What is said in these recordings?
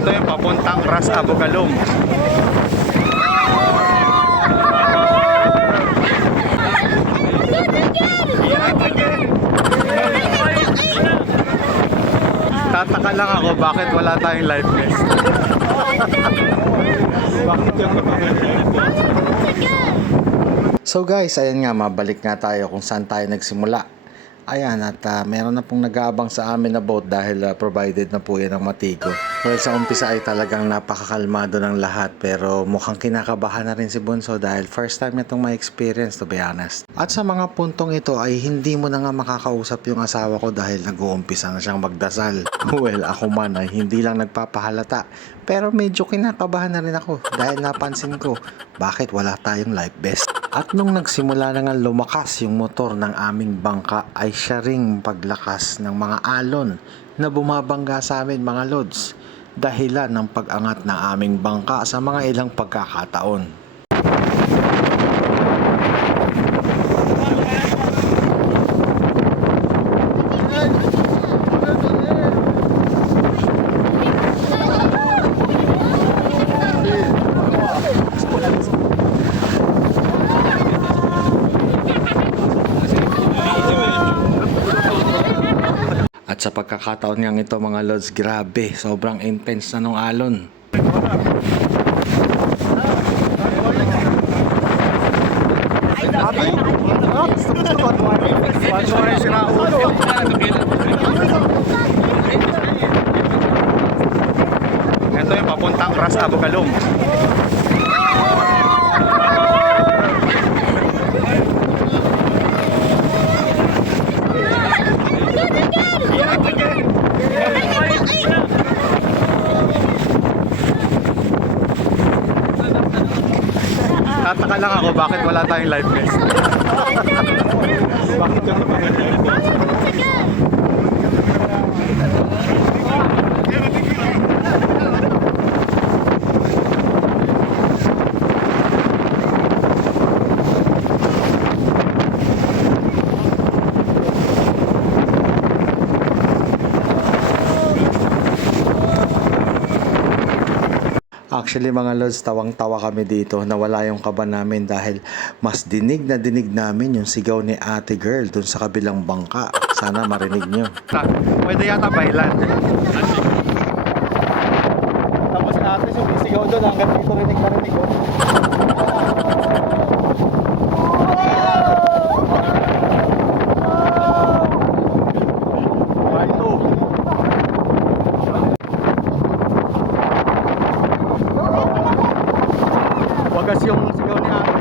Ito yung papuntang Ras Abugalum. Tataka lang ako bakit wala tayong life vest. So guys, ayan nga, mabalik nga tayo kung saan tayo nagsimula. Ayan, at meron na pong nag-aabang sa amin na boat dahil provided na po yan ng Matigo. Well, sa umpisa ay talagang napakakalmado ng lahat, pero mukhang kinakabahan na rin si Bunso dahil first time niya itong ma-experience, to be honest. At sa mga puntong ito ay hindi mo na nga makakausap yung asawa ko dahil nag-uumpisa na siyang magdasal. Well, ako man ay hindi lang nagpapahalata, pero medyo kinakabahan na rin ako dahil napansin ko bakit wala tayong life vest. At nung nagsimula na nga lumakas yung motor ng aming bangka ay siya ring paglakas ng mga alon na bumabangga sa amin mga lods, dahilan ng pag-angat ng aming bangka sa mga ilang pagkakataon. At sa pagkakataon niyang ito mga lods, grabe, sobrang intense na nung alon. Ito yung papuntang Ras Abugalum. Tataka lang ako bakit wala tayong life vest. Bakit kami Actually mga lods, tawang-tawa kami dito na wala yung kaba namin dahil mas dinig na dinig namin yung sigaw ni ate girl dun sa kabilang bangka. Sana marinig nyo. Pwede yata bailan. Tapos ate sumisigaw dun hanggang dito rinig na rinig. Wagas yung sigaw ni ate.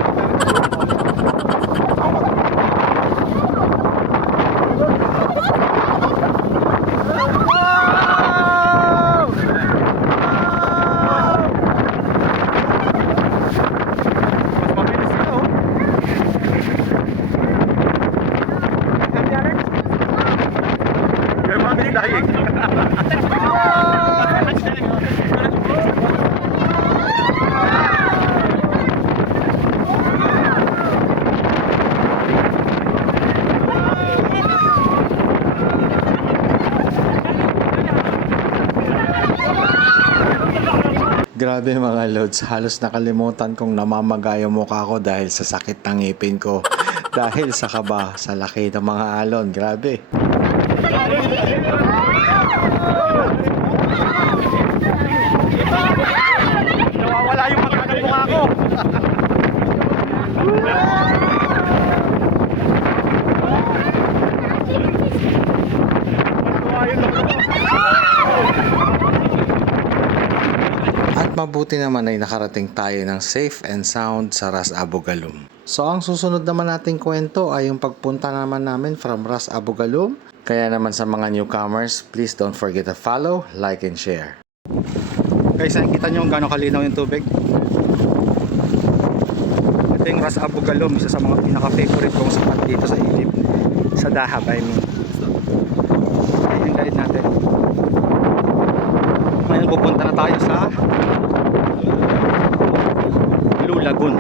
Grabe mga lods, halos nakalimutan kong namamaga yung mukha ko dahil sa sakit ng ngipin ko. Dahil sa kaba, sa laki ng mga alon, grabe. Nawawala yung mata ng mukha ko. At mabuti naman ay nakarating tayo ng safe and sound sa Ras Abugalum. So ang susunod naman nating kwento ay yung pagpunta naman namin from Ras Abugalum. Kaya naman sa mga newcomers, please don't forget to follow, like, and share. Guys, nakikita nyo kung gano'ng kalinaw yung tubig. Ito yung Ras Abugalum, isa sa mga pinaka-favorite kong spot dito sa Egypt. Sa Dahab, I mean. Ayan yung guide natin. Ngayon pupunta na tayo sa Blue Lagoon.